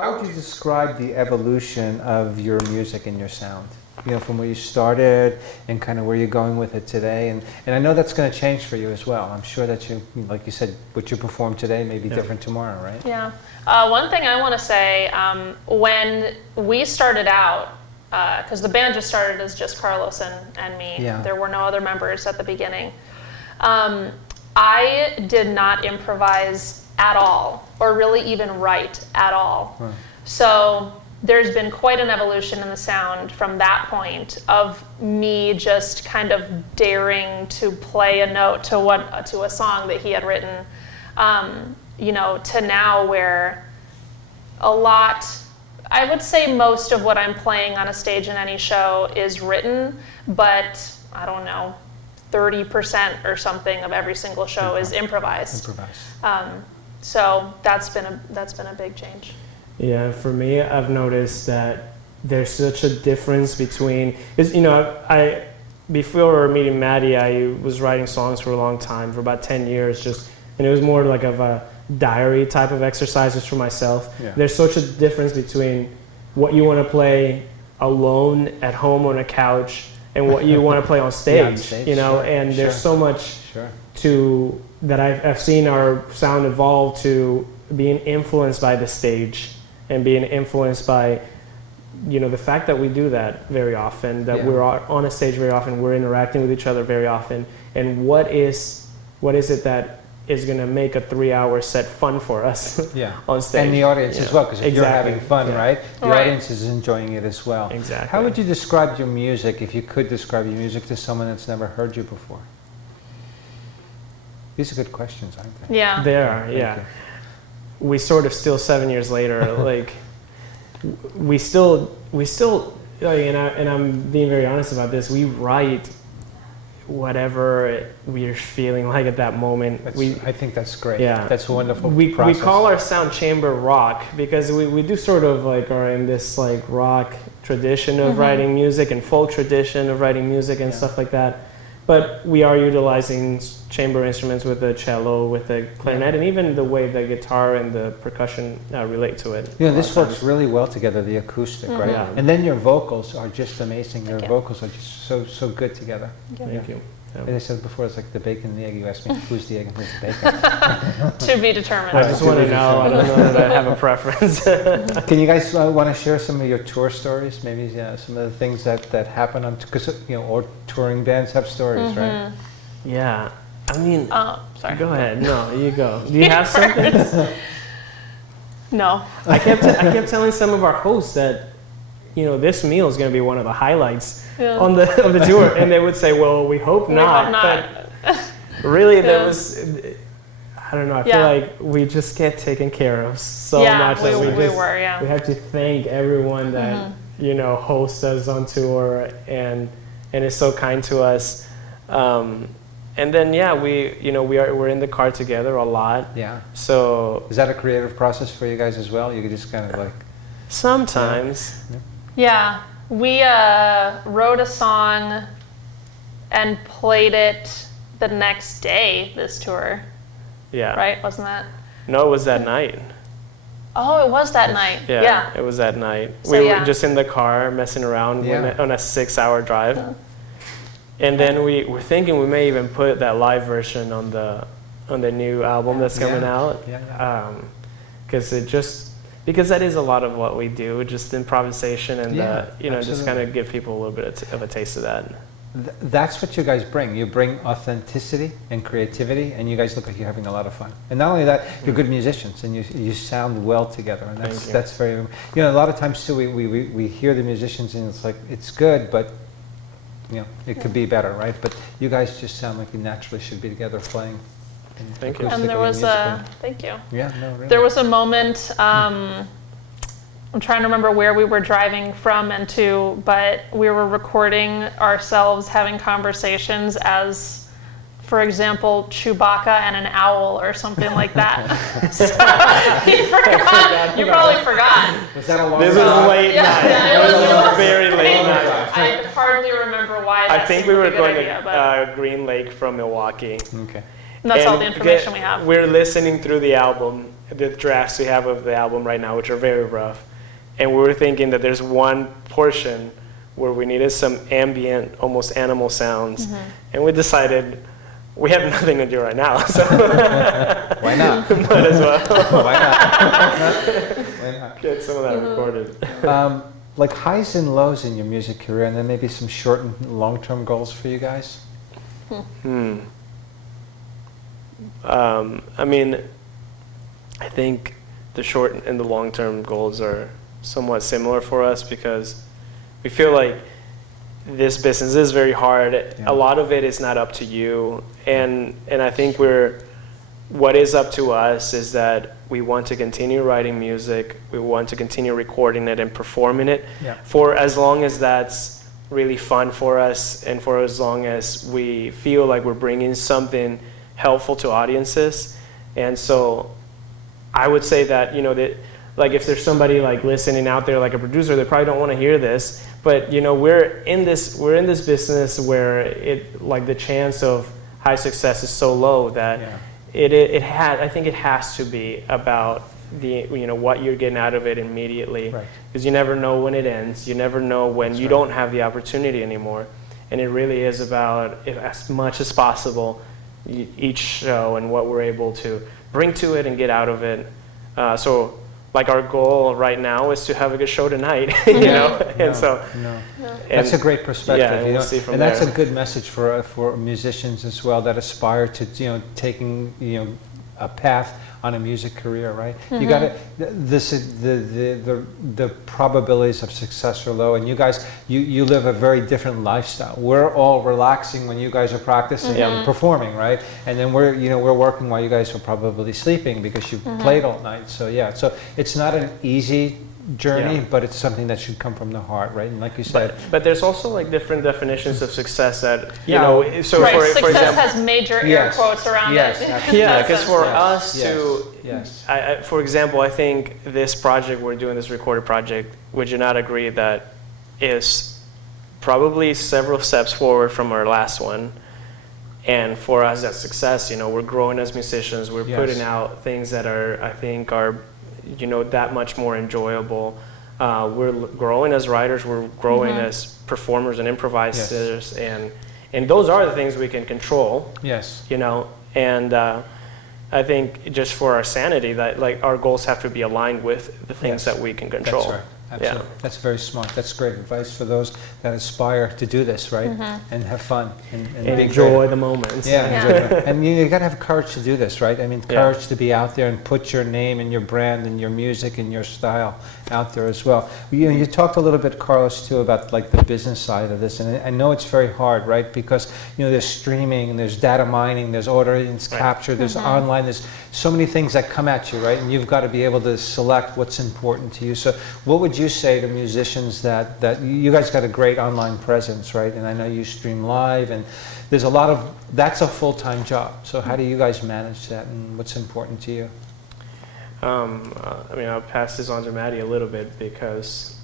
How would you describe the evolution of your music and your sound? You know, from where you started and kind of where you're going with it today. And I know that's going to change for you as well. I'm sure that you, like you said, what you perform today may be different tomorrow, right? Yeah. One thing I want to say, when we started out, because the band just started as just Carlos and me. Yeah. There were no other members at the beginning. I did not improvise at all, or really even write at all. Right. So there's been quite an evolution in the sound from that point of me just kind of daring to play a note to a song that he had written, you know, to now where a lot, I would say most of what I'm playing on a stage in any show is written, but I don't know, 30% or something of every single show is improvised. So that's been a big change. Yeah, for me, I've noticed that there's such a difference between, you know, I before meeting Maddie, I was writing songs for a long time, for about 10 years, and it was more like of a diary type of exercises for myself. Yeah. There's such a difference between what you want to play alone at home on a couch and what you want to play on stage, on stage, you know, sure, and there's so much to that I've seen our sound evolve to being influenced by the stage and being influenced by, you know, the fact that we do that very often, that we're on a stage very often, we're interacting with each other very often, and what is it that is going to make a 3-hour set fun for us on stage. And the audience as well, because if you're having fun, right? The Right. audience is enjoying it as well. Exactly. How would you describe your music, if you could describe your music to someone that's never heard you before? These are good questions, aren't they? Yeah. They are, yeah. We sort of still 7 years later, like, we still, and I'm being very honest about this, we write whatever we're feeling like at that moment. I think that's great. Yeah. That's a wonderful we process. We call our sound chamber rock because we do sort of like are in this like rock tradition of writing music and folk tradition of writing music and stuff like that. But we are utilizing chamber instruments with the cello, with the clarinet, and even the way the guitar and the percussion relate to it. You know, this works really well together, the acoustic, right? Yeah. And then your vocals are just amazing. Your vocals are just so good together. Thank you. And I said before, it's like the bacon and the egg. You asked me who's the egg and who's the bacon. To be determined. I just want to know. I don't know that I have a preference. Can you guys want to share some of your tour stories? Maybe some of the things that happen on, because you know, all touring bands have stories, right? Yeah. I mean, sorry. Go ahead. No, you go. Do you have something? No. I kept telling some of our hosts that, you know, this meal is going to be one of the highlights of the tour, and they would say, "Well, we hope not." But really, there was, I don't know. I feel like we just get taken care of so much that we have to thank everyone that you know hosts us on tour and is so kind to us. And then we're in the car together a lot. Yeah. So is that a creative process for you guys as well? You could just kind of like sometimes. Yeah, we wrote a song and played it the next day this tour. Yeah. Right? Wasn't that? No, it was that night. Oh, it was that night. Yeah. It was that night. So, we were just in the car messing around on a 6-hour drive. Yeah. And then we were thinking we may even put that live version on the new album that's coming out. Because that is a lot of what we do, just improvisation and just kind of give people a little bit of a taste of that. That's what you guys bring. You bring authenticity and creativity, and you guys look like you're having a lot of fun. And not only that, you're good musicians, and you sound well together, and that's very. You know, a lot of times too, we hear the musicians, and it's like it's good, but you know, it could be better, right? But you guys just sound like you naturally should be together playing. Thank you. And there was thank you. Yeah, no, really. There was a moment. I'm trying to remember where we were driving from and to, but we were recording ourselves having conversations as, for example, Chewbacca and an owl or something like that. So you forgot. You probably forgot. Was that a long This was late night. Yeah, it was very late night. I hardly remember why. I think we were going to Green Lake from Milwaukee. Okay. And that's all the information we have. We're listening through the album, the drafts we have of the album right now, which are very rough. And we were thinking that there's one portion where we needed some ambient, almost animal sounds. And we decided we have nothing to do right now, so why not? Might as well. Why not? Why not? Get some of that recorded. Like highs and lows in your music career, and then maybe some short and long-term goals for you guys? I mean, I think the short and the long-term goals are somewhat similar for us because we feel like this business is very hard. Yeah. A lot of it is not up to you, and I think what is up to us is that we want to continue writing music, we want to continue recording it and performing it for as long as that's really fun for us and for as long as we feel like we're bringing something helpful to audiences. And so I would say that, that like if there's somebody like listening out there, like a producer, they probably don't want to hear this, but we're in this business where like the chance of high success is so low that I think it has to be about the what you're getting out of it immediately, because you never know when it ends, you never know when you don't have the opportunity anymore, and it really is about as much as possible each show and what we're able to bring to it and get out of it. So like our goal right now is to have a good show tonight, That's a great perspective, we'll see from and that's there. a good message for musicians as well that aspire to taking a path on a music career, right? You got to the probabilities of success are low, and you guys you live a very different lifestyle. We're all relaxing when you guys are practicing and performing, right? And then we're working while you guys are probably sleeping because you played all night. So so it's not an easy journey, but it's something that should come from the heart, right? And like you said, but there's also like different definitions of success that So success for example, has major air quotes around it. Yeah, because for us Yes. for example, I think this project we're doing, this recorded project, would you not agree that is probably several steps forward from our last one? And for us, that's success. We're growing as musicians. We're putting out things that I think are that much more enjoyable. We're growing as writers. We're growing as performers and improvisers, and those are the things we can control. Yes. And I think just for our sanity, that like our goals have to be aligned with the things that we can control. That's right. Absolutely. That's very smart. That's great advice for those that aspire to do this, right? And have fun and enjoy the moments. Yeah. And you got to have courage to do this, right? I mean, courage to be out there and put your name and your brand and your music and your style out there as well. You talked a little bit, Carlos, too, about like the business side of this, and I know it's very hard, right? Because there's streaming and there's data mining, there's audience capture, there's online, there's so many things that come at you, right? And you've got to be able to select what's important to you. So what would you say to musicians that you guys got a great online presence, right? And I know you stream live, and there's a lot of, that's a full-time job. So how do you guys manage that, and what's important to you? I'll pass this on to Maddie a little bit because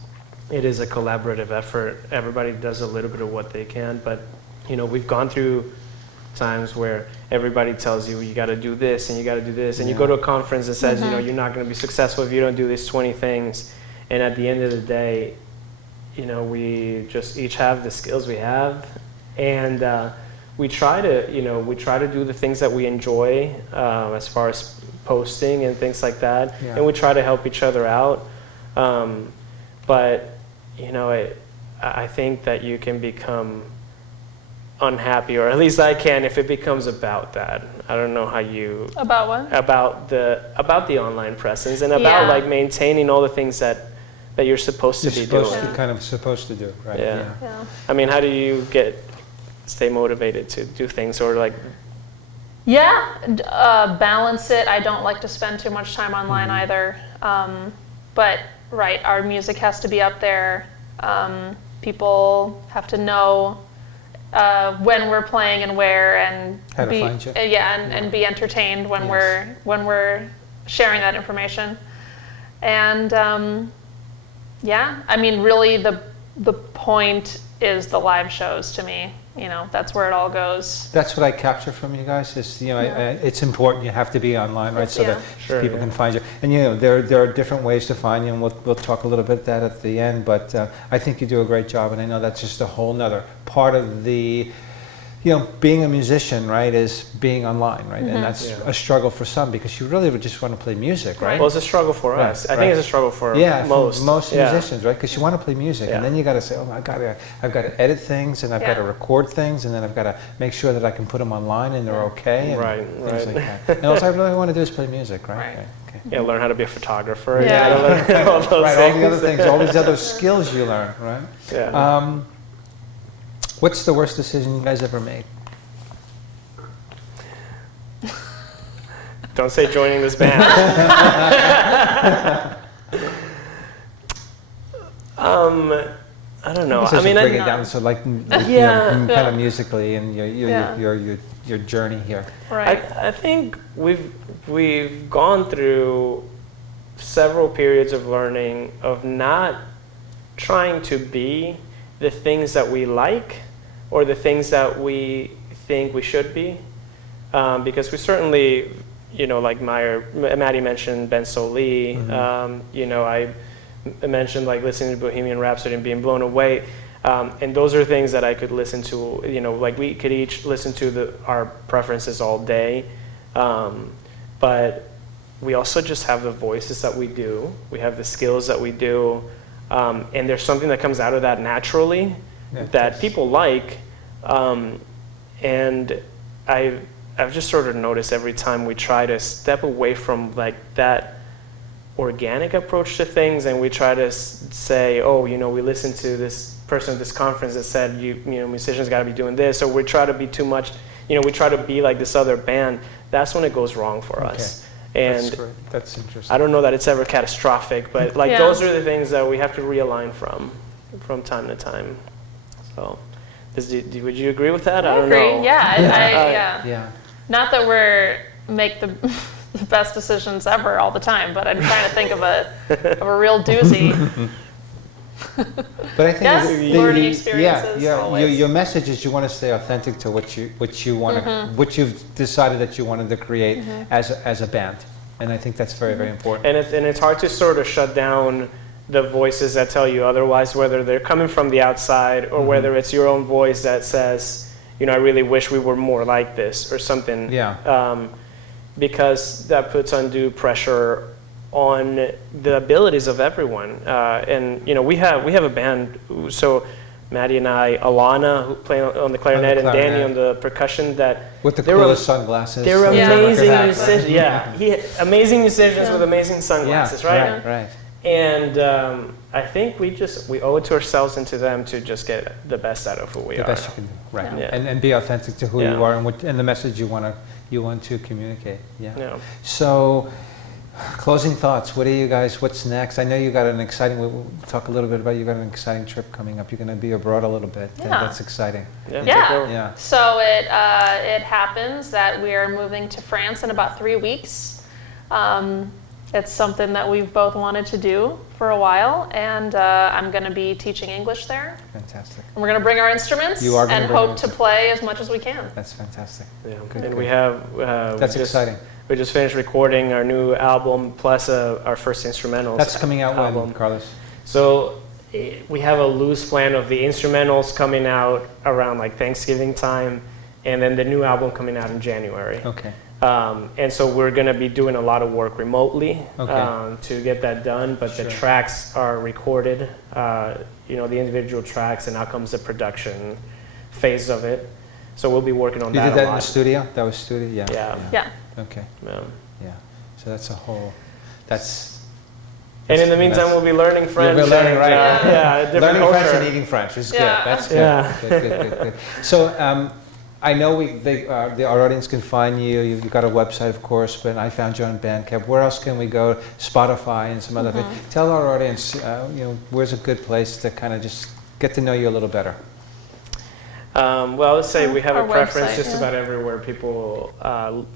it is a collaborative effort. Everybody does a little bit of what they can, but we've gone through times where everybody tells you got to do this and you got to do this, and you go to a conference that says you're not going to be successful if you don't do these 20 things. And at the end of the day, we just each have the skills we have, and we try to do the things that we enjoy as far as posting and things like that, and we try to help each other out. But I think that you can become unhappy, or at least I can, if it becomes about that. I don't know how you about what about the online presence and about like maintaining all the things that you're supposed to be doing. Kind of supposed to do, right? Yeah. I mean, how do you stay motivated to do things, or like? Balance it. I don't like to spend too much time online either. But our music has to be up there. People have to know when we're playing and where, and how to find you. And be entertained when we're sharing that information. And I mean, really the point is the live shows to me. that's where it all goes. That's what I capture from you guys is, it's important. You have to be online, right? So that people can find you. And, there are different ways to find you, and we'll talk a little bit about that at the end. But I think you do a great job, and I know that's just a whole nother part of the, being a musician, right, is being online, right? And that's a struggle for some because you really would just want to play music, right? Well, it's a struggle for us. I think it's a struggle for most musicians, right? Because you want to play music, and then you got to say, I've got to edit things, and I've got to record things, and then I've got to make sure that I can put them online and they're okay, and things like that. And all I really want to do is play music, right? Okay. Yeah, learn how to be a photographer. All those all the other things, all these other skills you learn, right? Yeah. What's the worst decision you guys ever made? Don't say joining this band. I don't know. I mean, bring it down so kind of musically and your journey here. Right. I think we've gone through several periods of learning of not trying to be the things that we like or the things that we think we should be, because we certainly, like Maddie mentioned Ben Sollee, I mentioned like listening to Bohemian Rhapsody and being blown away, and those are things that I could listen to, like we could each listen to our preferences all day, but we also just have the voices that we do, we have the skills that we do, and there's something that comes out of that naturally that people like, and I've just sort of noticed every time we try to step away from like that organic approach to things and we try to say, we listened to this person at this conference that said, musicians got to be doing this, or we try to be too much, we try to be like this other band, that's when it goes wrong for us. And that's interesting. I don't know that it's ever catastrophic, but like those are the things that we have to realign from time to time. So, would you agree with that? I don't agree. know. Yeah. Not that we're make the best decisions ever all the time, but I'm trying to think of a real doozy. But I think learning experiences. Your message is you want to stay authentic to what you want to, what you've decided that you wanted to create as a band, and I think that's very very important. And it's hard to sort of shut down the voices that tell you otherwise, whether they're coming from the outside or whether it's your own voice that says, I really wish we were more like this or something. Because that puts undue pressure on the abilities of everyone. And we have a band. So Maddie and I, Alana, who play on the clarinet, and Danny on the percussion. That with the coolest sunglasses. They're amazing musicians. Amazing musicians with amazing sunglasses, right? Right. And I think we owe it to ourselves and to them to just get the best out of who we are. The best you can do, right? And be authentic to who you are and the message you want to communicate. Yeah. So, closing thoughts. What's next? I know you got an exciting. We'll talk a little bit about you got an exciting trip coming up. You're going to be abroad a little bit. Yeah. And that's exciting. Yeah. So it happens that we are moving to France in about 3 weeks. It's something that we've both wanted to do for a while, and I'm going to be teaching English there. Fantastic. And we're going to bring our instruments and hope to play as much as we can. That's fantastic. Yeah. And we have... that's exciting. We just finished recording our new album, plus our first instrumentals. That's coming out when, Carlos? So we have a loose plan of the instrumentals coming out around like Thanksgiving time, and then the new album coming out in January. Okay. And so we're going to be doing a lot of work remotely to get that done, but the tracks are recorded, the individual tracks, and now comes the production phase of it. So we'll be working on that a lot. You did that in the studio? That was studio? Yeah. Okay. Yeah. So that's a whole, and in the meantime, we'll be learning French. We're learning, right? Different learning culture. French and eating French is good. That's good. Yeah. Good. So I know our audience can find you. You've got a website, of course, but I found you on Bandcamp. Where else can we go? Spotify and some other things. Tell our audience, where's a good place to kind of just get to know you a little better. Well, I would say we have a preference website, just about everywhere people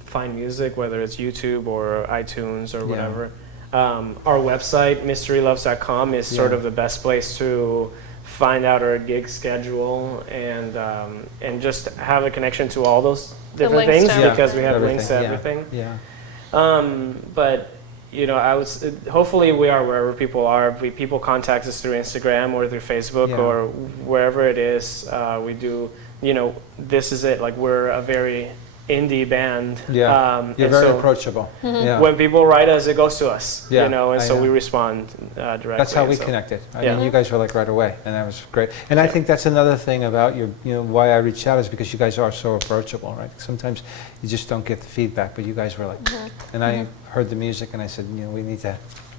find music, whether it's YouTube or iTunes or whatever. Our website, mysteryloves.com, is sort of the best place to find out our gig schedule and just have a connection to all those different links things to because we have Everything, links to yeah. everything. Yeah. But I was hopefully we are wherever people are. People contact us through Instagram or through Facebook Yeah. or wherever it is. We do. This is it. Like we're a very indie band. Yeah. You're and very so approachable. Yeah. when people write us, it goes to us. Yeah, And I so know. we respond directly. That's how we so. connected. I Yeah. mean, you guys were like right away, and that was great. And I think that's another thing about why I reached out is because you guys are so approachable, right? Sometimes you just don't get the feedback, but you guys were like, and I heard the music, and I said, we need to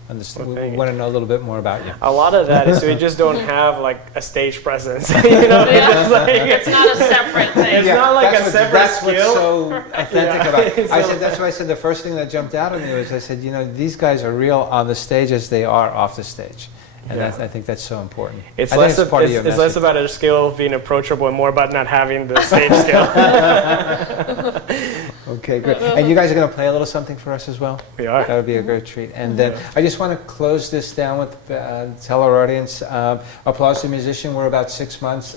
understand. Well, we thank you. want to know a little bit more about you. A lot of that is we just don't have like a stage presence. It's like, It's not a separate thing. It's not like a separate That's skill. what's so authentic Yeah. about it. I So- said, that's why I said the first thing that jumped out at me was I said, these guys are real on the stage as they are off the stage. And Yeah. I think that's so important. It's I think less, part of your it's less message. about a skill of being approachable and more about not having the stage skill. Okay, good. And you guys are going to play a little something for us as well? We are. That would be a great treat. And then I just want to close this down with, tell our audience, applause to the musician. We're about 6 months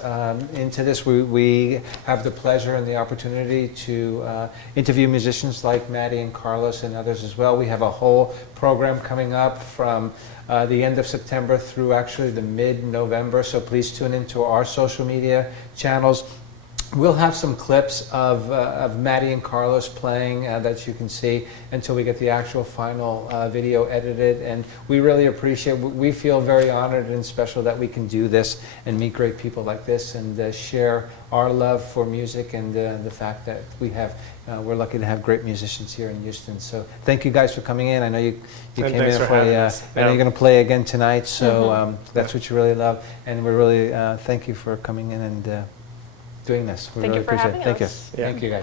into this. We have the pleasure and the opportunity to interview musicians like Maddie and Carlos and others as well. We have a whole program coming up from the end of September through actually the mid-November. So please tune into our social media channels. We'll have some clips of Maddie and Carlos playing that you can see until we get the actual final video edited. And we really appreciate, we feel very honored and special that we can do this and meet great people like this and share our love for music and the fact that we're lucky to have great musicians here in Houston. So thank you guys for coming in. I know you And came thanks in for for having a, us. I know Yeah. you're going to play again tonight. So that's what you really love. And we're really, thank you for coming in and doing this. We Thank really you for appreciate having it. Thank us. you. Yeah. Thank you guys.